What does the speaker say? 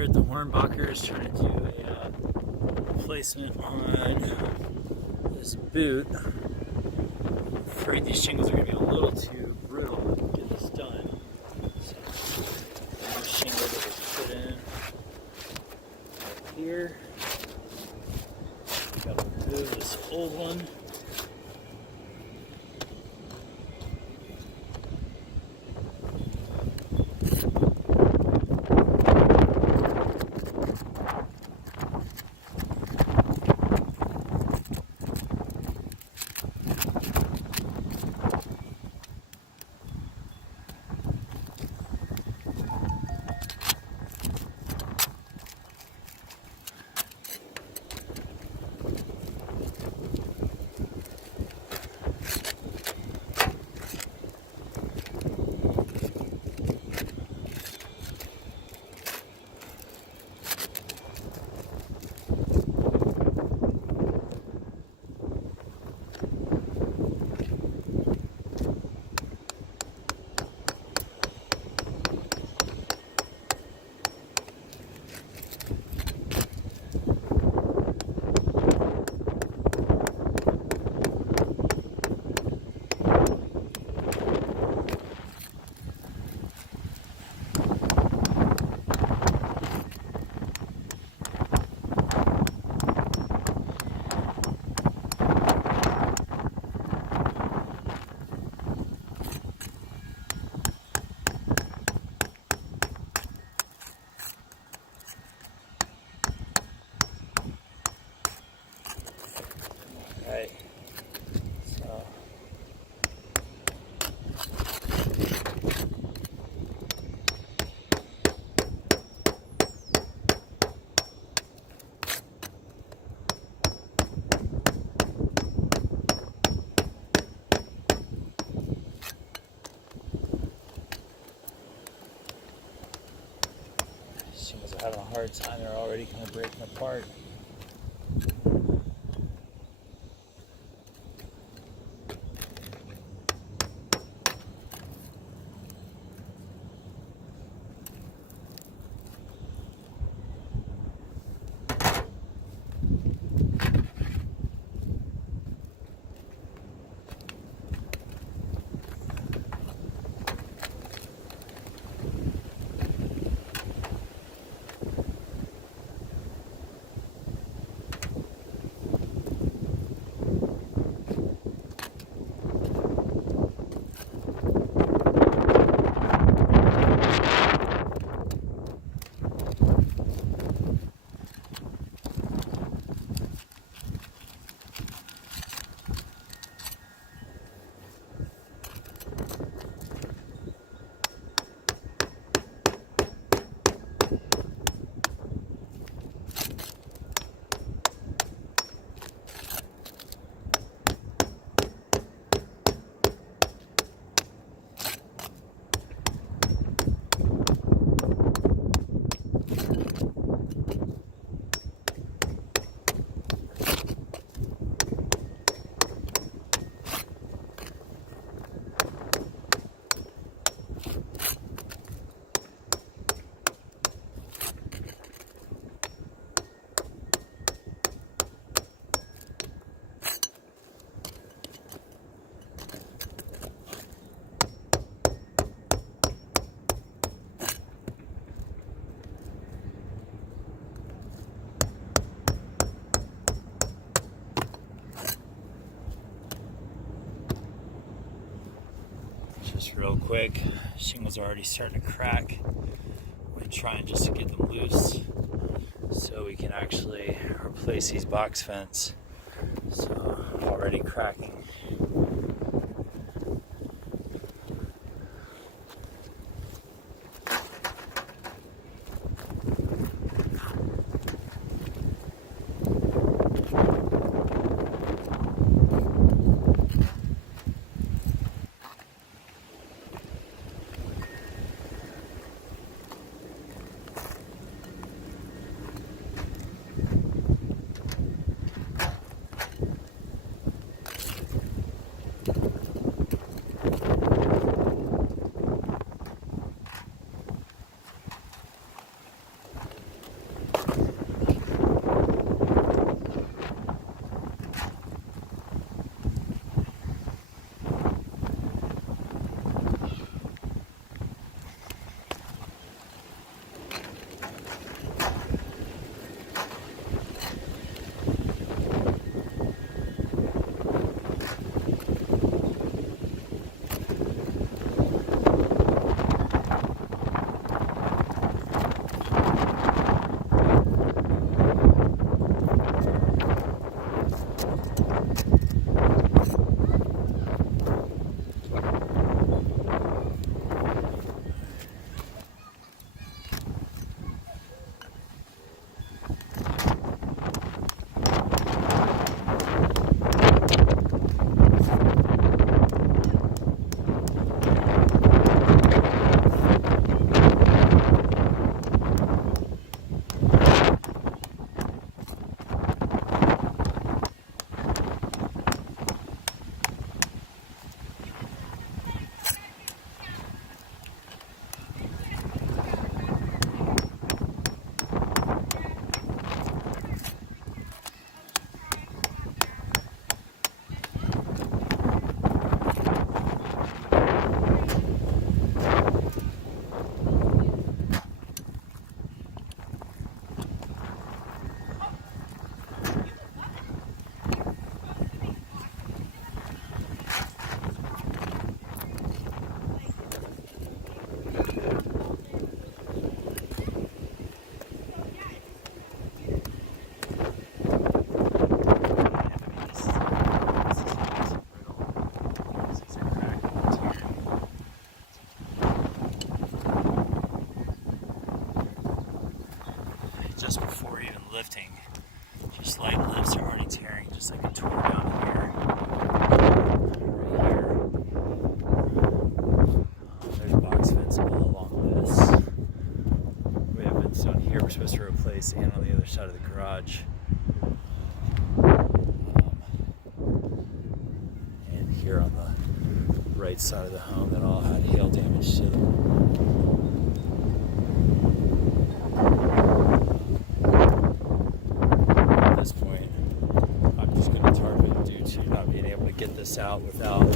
We're at the Harnbacher trying to do a replacement on this boot. I'm afraid these shingles are going to be a little too brittle to get this done. So, new shingle that was put in right here. Got to remove this old one. Right. So shingles are having a hard time. They're already kind of breaking apart. Just real quick, shingles are already starting to crack. We're trying just to get them loose so we can actually replace these box vents. So already cracking. just before even lifting. Just light lifts are already tearing, just like a tour down here. Right here. There's box fence all along this. We have fence down here we're supposed to replace, and on the other side of the garage. And here on the right side of the home that all had hail damage to them. At this point, I'm just going to tarp it due to not being able to get this out without